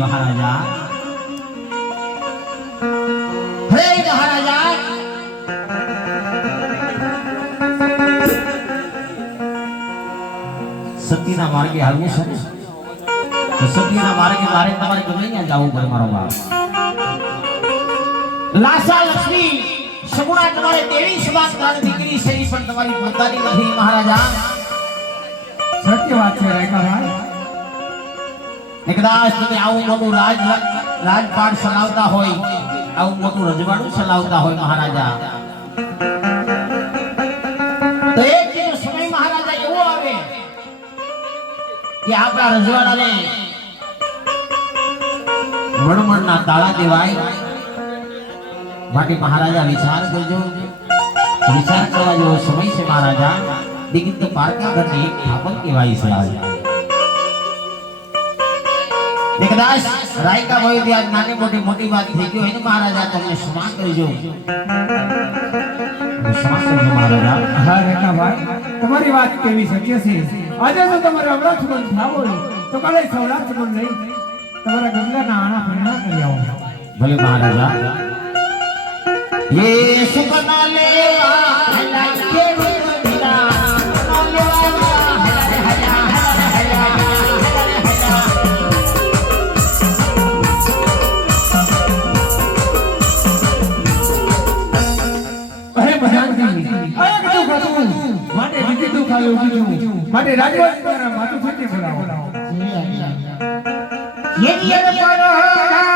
महाराजा हे महाराजा सतीना मार्गे हालવું છે તો સતીના માર્ગે મારે તમારે ગમે ત્યાં જવું પડે મારો બાપ લાસા લક્ષ્મી સગુણા તમારે દેવી સમાજ પ્રાણ દીકરી છે પણ તમારી પોતાની નથી મહારાજા સત્ય વાત છે રેખાભાઈ કદાચ તમે આવું મોટું રાજપાટ ચલાવતા હોય આવું મોટું રજવાડું ચલાવતા હોય મહારાજા તો એક દિવસ સમય મહારાજા એવો આવે કે આપણા રજવાડાને વણવણના તાળા દેવાય માટે મહારાજા વિચાર કરજો વિચાર કરવા જેવો સમય છે મહારાજા દીકરી તો પારકા ઘરની એક થાપણ કહેવાય છે કદાચ રાયકા ભાઈ ત્યાં નાની મોટી વાત થઈ ગયો એને મહારાજા તમને ક્ષમા કરજો ક્ષમા કરજો મહારાજા હા રેખાભાઈ તમારી વાત કેવી સત્ય છે આજે તો તમારે અવરાજ બંધ થાવો તો કાલે સૌરાજ બંધ નહીં તમારા ગંગાના આણા પરિણા કરી આવો ભલે મહારાજા ये सुपना लेवा के रुपना માટે રાજવાડી દ્વારા માથું ફેટી બોલાવો ये पर